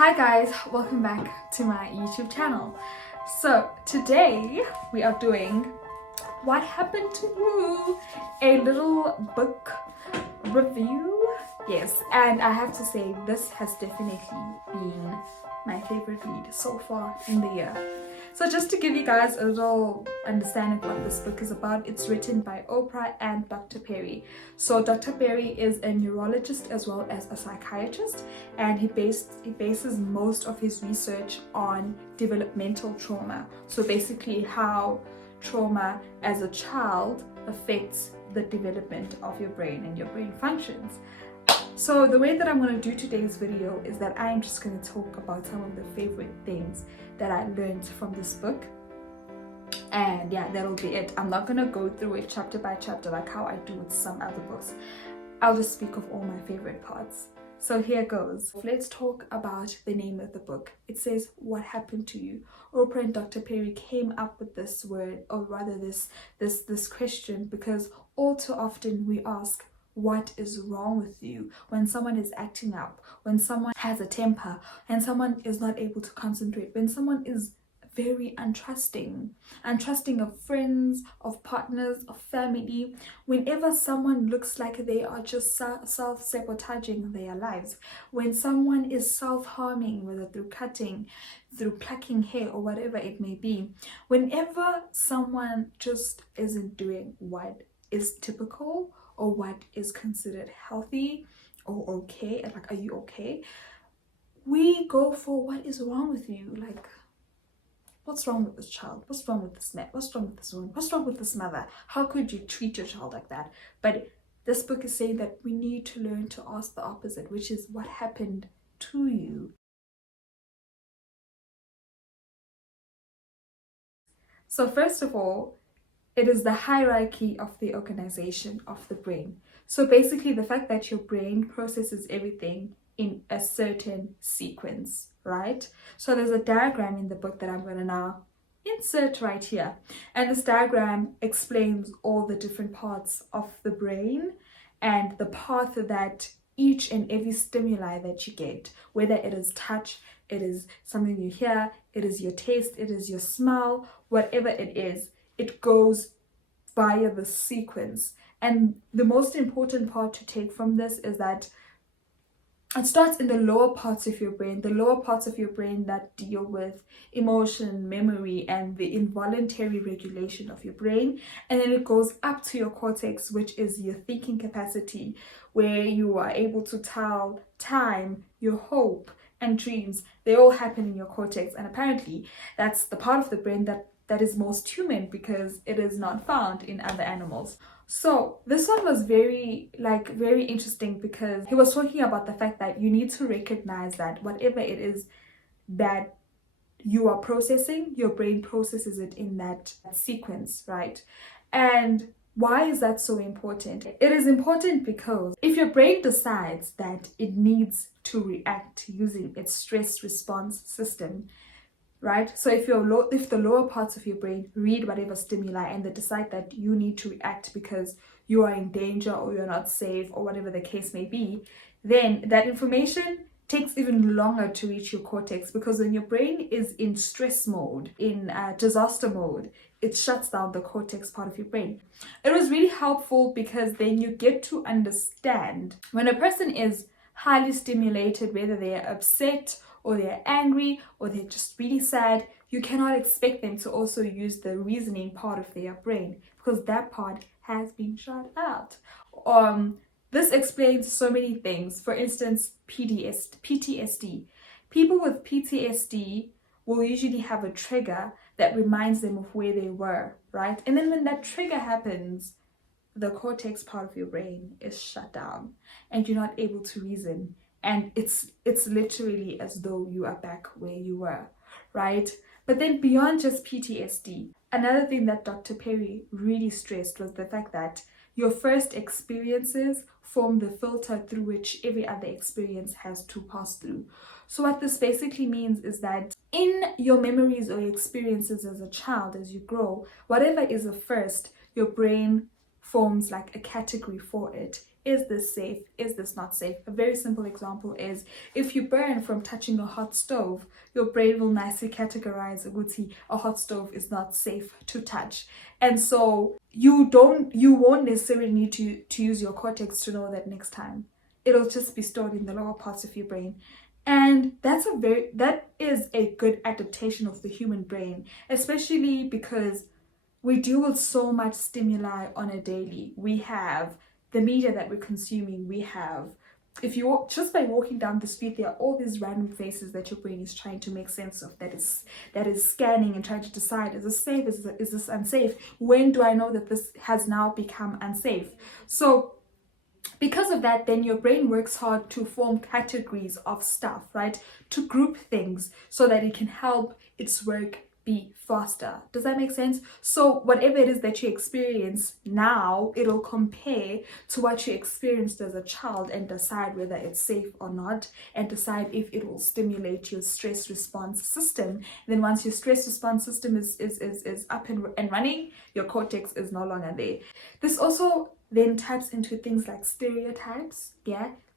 Hi guys, welcome back to my YouTube channel. So today we are doing What Happened to You, a little book review. Yes, and I have to say this has definitely been my favorite read so far in the year. So just to give you guys a little understanding of what this book is about, it's written by Oprah and Dr. Perry. So Dr. Perry is a neurologist as well as a psychiatrist, and he bases most of his research on developmental trauma. So basically how trauma as a child affects the development of your brain and your brain functions. So the way that I'm going to do today's video is that I am just going to talk about some of the favorite things that I learned from this book. And yeah, that'll be it. I'm not going to go through it chapter by chapter like how I do with some other books. I'll just speak of all my favorite parts. So here goes. Let's talk about the name of the book. It says, What Happened to You? Oprah and Dr. Perry came up with this word, or rather this question, because all too often we ask, what is wrong with you? When someone is acting up, when someone has a temper, and someone is not able to concentrate, when someone is very untrusting of friends, of partners, of family, whenever someone looks like they are just self-sabotaging their lives, when someone is self-harming, whether through cutting, through plucking hair, or whatever it may be, whenever someone just isn't doing what is typical or what is considered healthy or okay, like, are you okay? We go for what is wrong with you? Like, what's wrong with this child? What's wrong with this man? What's wrong with this woman? What's wrong with this mother? How could you treat your child like that? But this book is saying that we need to learn to ask the opposite, which is what happened to you? So first of all, it is the hierarchy of the organization of the brain. So basically the fact that your brain processes everything in a certain sequence, right? So there's a diagram in the book that I'm going to now insert right here. And this diagram explains all the different parts of the brain and the path that each and every stimuli that you get, whether it is touch, it is something you hear, it is your taste, it is your smell, whatever it is, it goes via the sequence. And the most important part to take from this is that it starts in the lower parts of your brain, that deal with emotion, memory, and the involuntary regulation of your brain. And then it goes up to your cortex, which is your thinking capacity, where you are able to tell time, your hope, and dreams. They all happen in your cortex. And apparently that's the part of the brain that is most human, because it is not found in other animals. So this one was very interesting, because he was talking about the fact that you need to recognize that whatever it is that you are processing, your brain processes it in that sequence, right? And why is that so important? It is important because if your brain decides that it needs to react using its stress response system, right? So if the lower parts of your brain read whatever stimuli and they decide that you need to react because you are in danger or you're not safe or whatever the case may be, then that information takes even longer to reach your cortex, because when your brain is in stress mode, in disaster mode, it shuts down the cortex part of your brain. It was really helpful because then you get to understand when a person is highly stimulated, whether they are upset or they're angry or they're just really sad, you cannot expect them to also use the reasoning part of their brain, because that part has been shut out. This explains so many things. For instance, PTSD. People with PTSD will usually have a trigger that reminds them of where they were, right? And then when that trigger happens, the cortex part of your brain is shut down and you're not able to reason. And it's literally as though you are back where you were, right? But then beyond just PTSD, another thing that Dr. Perry really stressed was the fact that your first experiences form the filter through which every other experience has to pass through. So what this basically means is that in your memories or your experiences as a child, as you grow, whatever is a first, your brain forms like a category for it is this safe? Is this not safe? A very simple example is if you burn from touching a hot stove, your brain will nicely categorize a hot stove is not safe to touch. And so you won't necessarily need to use your cortex to know that next time. It'll just be stored in the lower parts of your brain. And that is a good adaptation of the human brain, especially because we deal with so much stimuli on a daily. We have the media that we're consuming. We have, if you walk, just by walking down the street, there are all these random faces that your brain is trying to make sense of, that is scanning and trying to decide, is this safe, is this unsafe? When do I know that this has now become unsafe? So because of that, then your brain works hard to form categories of stuff, right? To group things so that it can help its work be faster. Does that make sense? So whatever it is that you experience now, it'll compare to what you experienced as a child and decide whether it's safe or not, and decide if it will stimulate your stress response system. And then once your stress response system is up and running, your cortex is no longer there. This also then taps into things like stereotypes,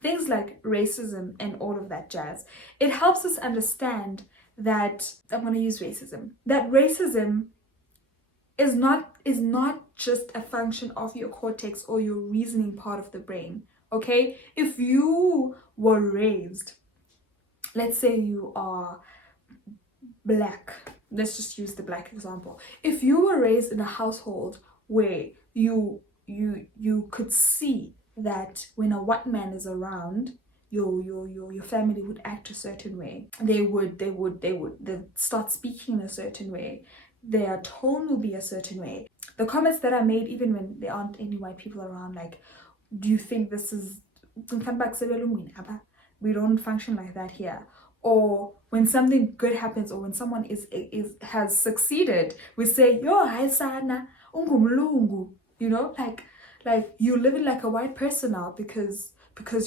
things like racism and all of that jazz. It helps us understand that, I'm going to use racism, that racism is not just a function of your cortex or your reasoning part of the brain, okay? If you were raised, let's say you are black, let's just use the black example. If you were raised in a household where you could see that when a white man is around, your family would act a certain way. They would start speaking in a certain way. Their tone will be a certain way. The comments that are made, even when there aren't any white people around, like, do you think this is, we don't function like that here? Or when something good happens, or when someone has succeeded, we say, yo, hi sana, ungumlungu, like you living like a white person now because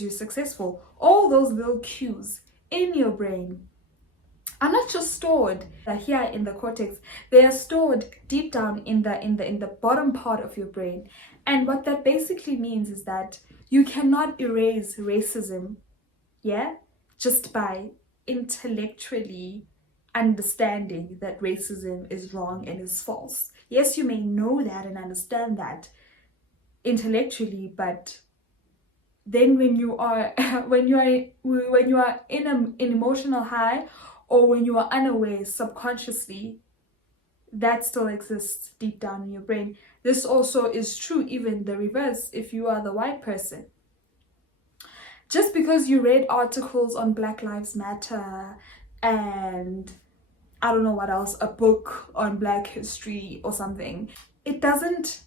you're successful. All those little cues in your brain are not just stored here in the cortex, they are stored deep down in the bottom part of your brain. And what that basically means is that you cannot erase racism, just by intellectually understanding that racism is wrong and is false. Yes, you may know that and understand that intellectually, but then when you are in an emotional high, or when you are unaware subconsciously, that still exists deep down in your brain. This also is true even the reverse. If you are the white person, just because you read articles on Black Lives Matter and I don't know what else, a book on Black history or something, it doesn't,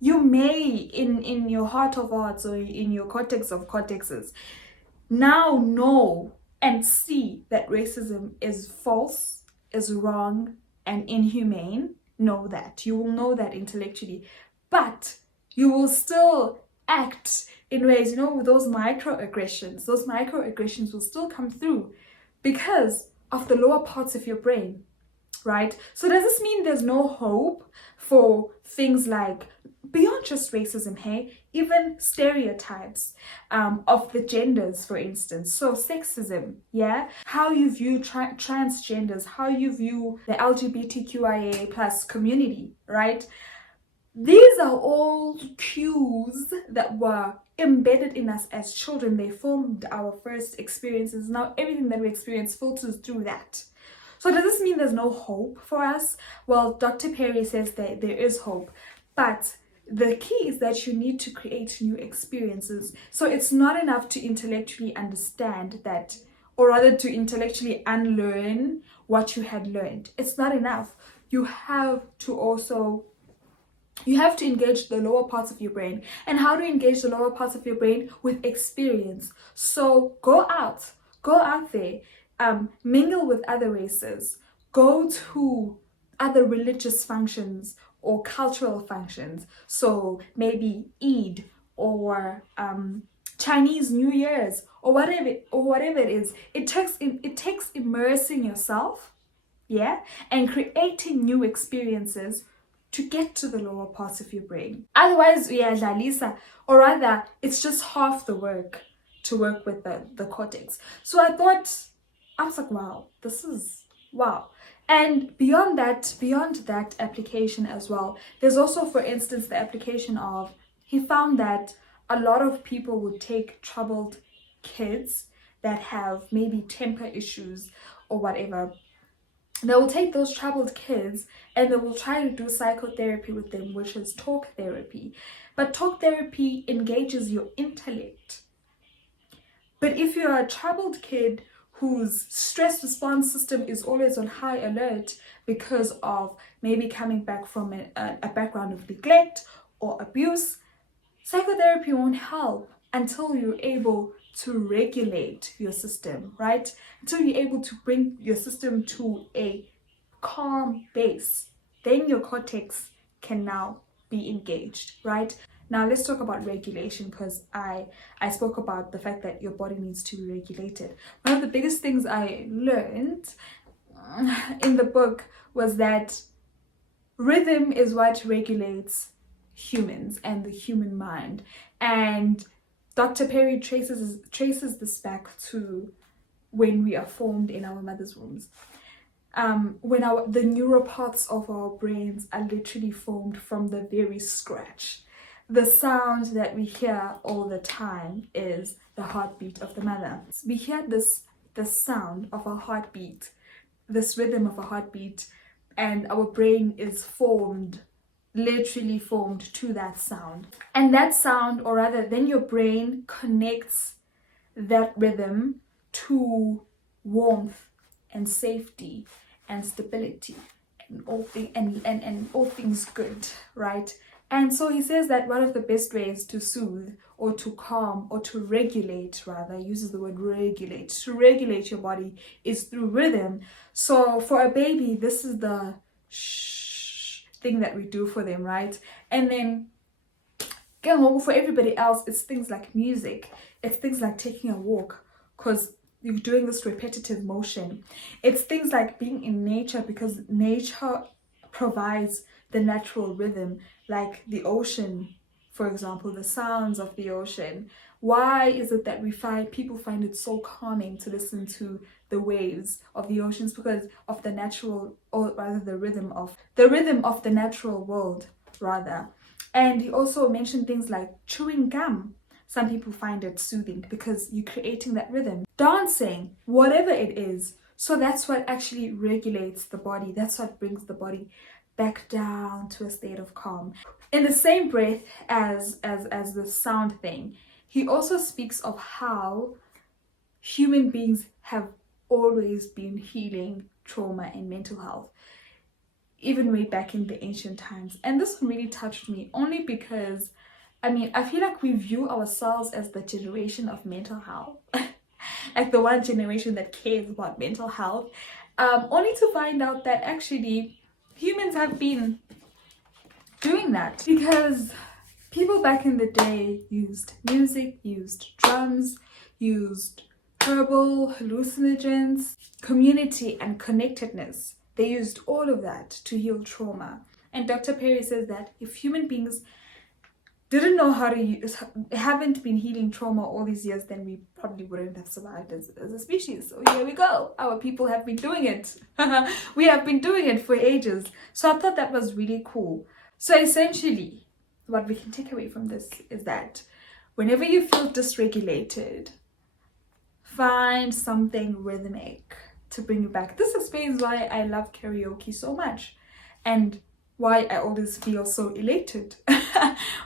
you may in your heart of hearts or in your cortex of cortexes now know and see that racism is false, is wrong, and inhumane. Know that. You will know that intellectually, but you will still act in ways, with those microaggressions. Those microaggressions will still come through because of the lower parts of your brain, right? So does this mean there's no hope for things like, beyond just racism, even stereotypes of the genders, for instance? So sexism, how you view transgenders, how you view the LGBTQIA plus community, right? These are all cues that were embedded in us as children. They formed our first experiences. Now everything that we experience filters through that. So does this mean there's no hope for us? Well, Dr. Perry says that there is hope, but the key is that you need to create new experiences. So it's not enough to intellectually understand that, or rather to intellectually unlearn what you had learned. It's not enough. You have to engage the lower parts of your brain. And how to engage the lower parts of your brain? With experience. So go out there, mingle with other races, go to other religious functions or cultural functions. So maybe Eid or Chinese New Year's or whatever it is. It takes immersing yourself, and creating new experiences to get to the lower parts of your brain. Otherwise, uyadlalisa, or rather, it's just half the work to work with the cortex. So I was like, wow, this is wow. And beyond that application as well, there's also, for instance, the application of, he found that a lot of people would take troubled kids that have maybe temper issues or whatever. They will take those troubled kids and they will try to do psychotherapy with them, which is talk therapy. But talk therapy engages your intellect. But if you're a troubled kid whose stress response system is always on high alert because of maybe coming back from a background of neglect or abuse, psychotherapy won't help until you're able to regulate your system, right? Until you're able to bring your system to a calm base. Then your cortex can now be engaged, right? Now let's talk about regulation, because I spoke about the fact that your body needs to be regulated. One of the biggest things I learned in the book was that rhythm is what regulates humans and the human mind. And Dr. Perry traces this back to when we are formed in our mother's wombs. When the neural paths of our brains are literally formed from the very scratch. The sound that we hear all the time is the heartbeat of the mother. We hear the sound of a heartbeat, this rhythm of a heartbeat, and our brain is formed, literally formed to that sound. And that sound, or rather, then your brain connects that rhythm to warmth and safety and stability and all things good, right? And so he says that one of the best ways to soothe or to calm or to regulate, rather, uses the word regulate, to regulate your body is through rhythm. So for a baby, this is the shh thing that we do for them, right? And then for everybody else, it's things like music, it's things like taking a walk, because you're doing this repetitive motion. It's things like being in nature, because nature provides the natural rhythm, like the ocean, for example, the sounds of the ocean. Why is it that people find it so calming to listen to the waves of the oceans? Because of the natural, or rather the rhythm of the natural world, rather. And he also mentioned things like chewing gum. Some people find it soothing because you're creating that rhythm. Dancing, whatever it is. So that's what actually regulates the body. That's what brings the body back down to a state of calm. In the same breath as the sound thing, he also speaks of how human beings have always been healing trauma and mental health, even way back in the ancient times. And this one really touched me, only because I feel like we view ourselves as the generation of mental health, like the one generation that cares about mental health, only to find out that actually humans have been doing that, because people back in the day used music, used drums, used herbal hallucinogens, community and connectedness. They used all of that to heal trauma. And Dr. Perry says that if human beings didn't know how to haven't been healing trauma all these years, then we probably wouldn't have survived as a species. So here we go. Our people have been doing it. We have been doing it for ages. So I thought that was really cool. So essentially, what we can take away from this is that whenever you feel dysregulated, find something rhythmic to bring you back. This explains why I love karaoke so much, and why I always feel so elated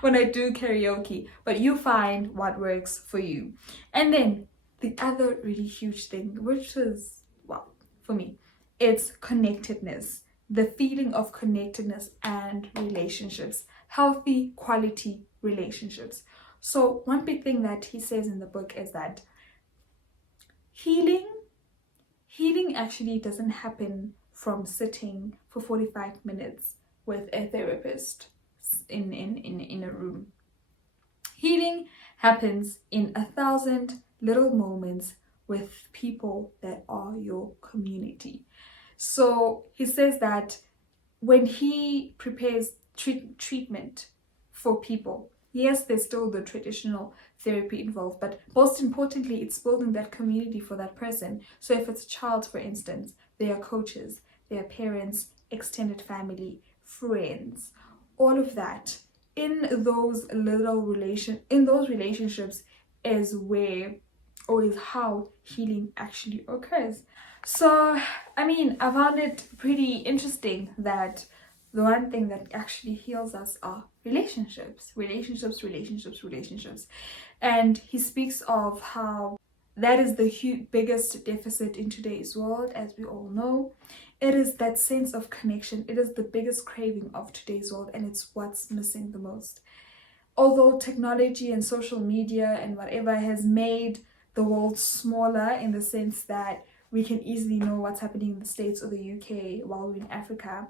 when I do karaoke. But you find what works for you. And then the other really huge thing, which is, well, for me, it's connectedness. The feeling of connectedness and relationships, healthy quality relationships. So one big thing that he says in the book is that healing actually doesn't happen from sitting for 45 minutes with a therapist in a room. Healing happens in 1,000 little moments with people that are your community. So he says that when he prepares treatment for people, yes, there's still the traditional therapy involved, but most importantly, it's building that community for that person. So if it's a child, for instance, there are coaches, there are parents, extended family, friends, all of that. In those relationships is where, or is how, healing actually occurs. So, I mean, I found it pretty interesting that the one thing that actually heals us are relationships. And he speaks of how that is the biggest deficit in today's world, as we all know. It is that sense of connection. It is the biggest craving of today's world, and it's what's missing the most. Although technology and social media and whatever has made the world smaller in the sense that we can easily know what's happening in the States or the UK while we're in Africa,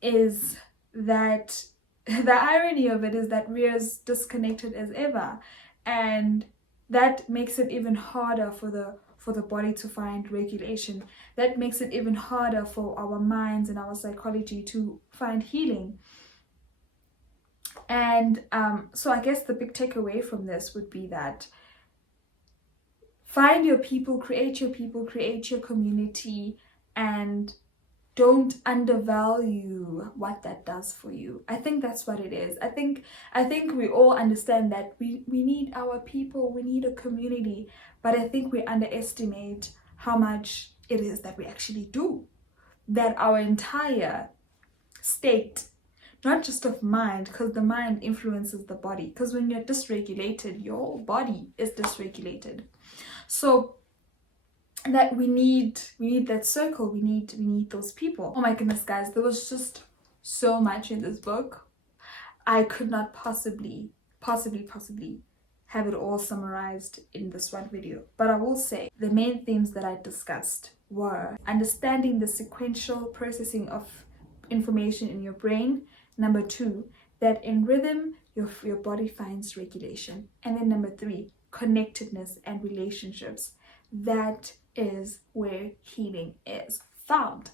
is that the irony of it is that we're as disconnected as ever, and that makes it even harder for the body to find regulation. That makes it even harder for our minds and our psychology to find healing. And so I guess the big takeaway from this would be that find your people, create your community, and don't undervalue what that does for you. I think that's what it is. I think we all understand that we need our people, we need a community, but I think we underestimate how much it is that we actually do. That our entire state, not just of mind, because the mind influences the body, because when you're dysregulated, your whole body is dysregulated. So that we need that circle, we need those people. Oh my goodness, guys, there was just so much in this book. I could not possibly have it all summarized in this one video, but I will say the main themes that I discussed were understanding the sequential processing of information in your brain. Number 2, that in rhythm your body finds regulation. And then number 3, connectedness and relationships. That is where healing is found.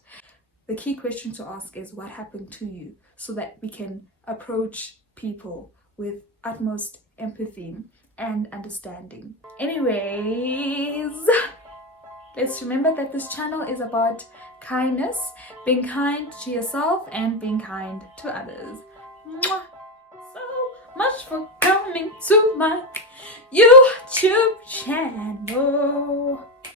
The key question to ask is what happened to you, so that we can approach people with utmost empathy and understanding. Anyways, let's remember that this channel is about kindness, being kind to yourself and being kind to others. Mwah. So much for coming to my YouTube channel.